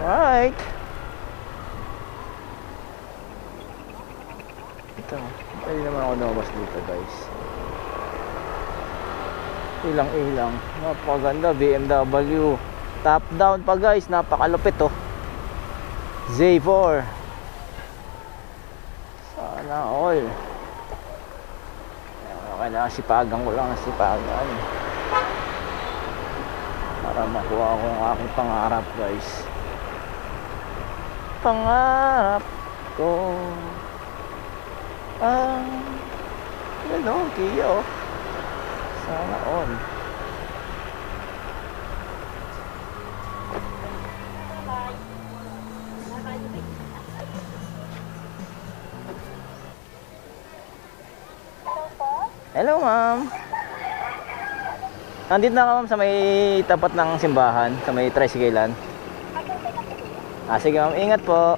Alright. Ito, pwede naman ako lumabas dito guys. Ilang-ilang. Napakaganda, BMW. Top down pa guys, napakalupit oh. Z4. Sana all. Kailangan sipagan ko lang, sipagan para makuha ko ang aking pangarap guys. Pangarap ko yun o, Kia o. Sana all. Hello ma'am. Nandito na ka ma'am sa may tapat ng simbahan, sa may tricyclean. Sige ma'am, ingat po.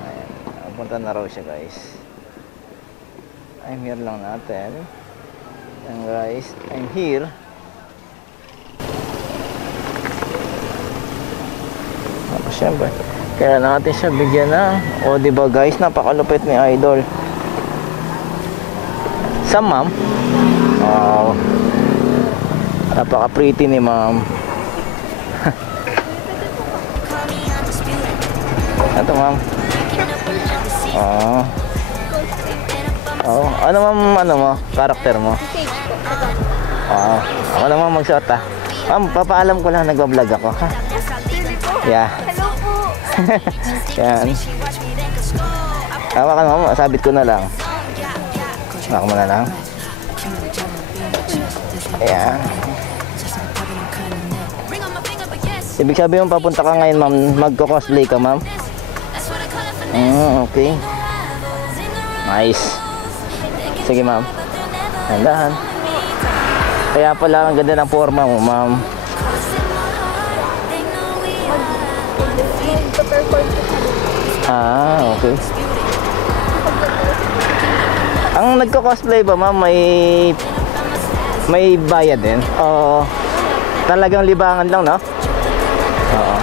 Ayan, punta na raw siya guys. I'm here lang natin. And guys, I'm here. Siyempre, kaya natin siya bigyan ng, o diba guys, napakalupit ni Idol. Sa ma'am, wow, napaka-pretty ni ma'am. Ito ma'am. Ano ma'am, ano mo, karakter mo? Ako naman magsuot ah. Ma'am, papaalam ko lang, nag-vlog ako ha. Yeah. Yan. Hawakan mo, sabit ko na lang. Hawakan mo na lang. Ayan. Ibig sabihin mo papunta ka ngayon ma'am, magko-cosplay ka ma'am? Okay. Nice. Sige ma'am. Handahan. Kaya pala ang ganda ng forma mo ma'am. Okay. Ang nagko-cosplay ba ma'am, may bayad din? O talagang libangan lang, no? Oo.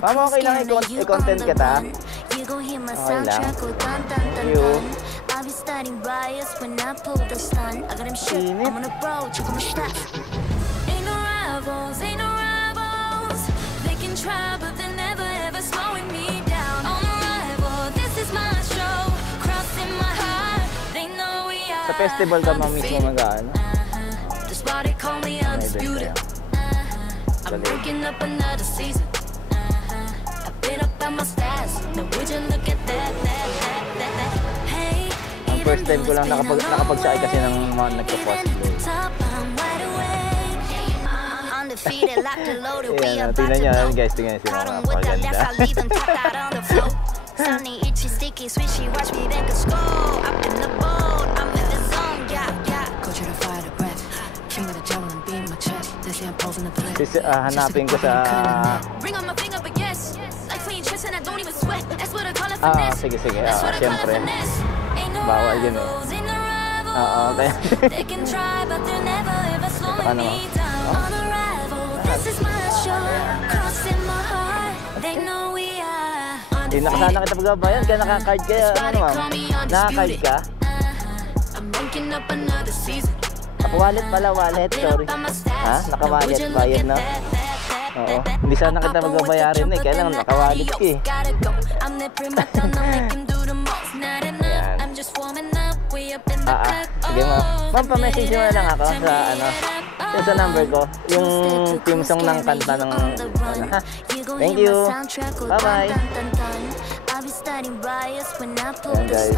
Ma'am, okay lang i-content kita? Okay lang. Thank you. Sa festival ka ma'am mismo mag-ano? Ang first time ko lang nakapagsakay kasi ng mga nagpo-cosplay. Ayan, tingnan nyo guys, tingnan nyo sila mga paganda. Hanapin ko sa... sige, siyempre. Bawal yun eh. Okay. Ito ka naman. Hindi nakasana kita pagbabayan, kaya naka-card ka, ano ma'am? Naka-card ka? Naka-wallet pala, wallet, sorry. Ha? Naka-wallet, bayad na? Oo, hindi sana kita magbabayarin eh, kaya lang naka-wallet ka eh. Sige ma'am. Ma'am, pa-message mo na lang ako sa ano, sa number ko, yung team song ng kanta ng ano, ha? Thank you. Bye-bye. Ayan guys.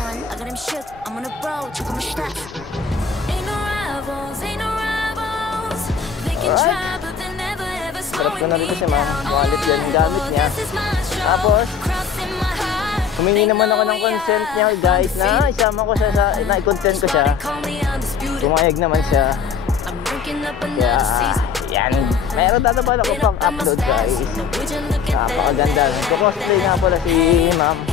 Alright. Sarap ko na dito siya ma'am. Wallet yan yung gamit niya. Tapos, humingi naman ako ng consent niya guys na isama ko siya sa, na-consent ko siya. Pumayag naman siya. Kaya, yan. Meron tatapal ako pang upload guys. Napakaganda. Nagko-cosplay nga pala si ma'am.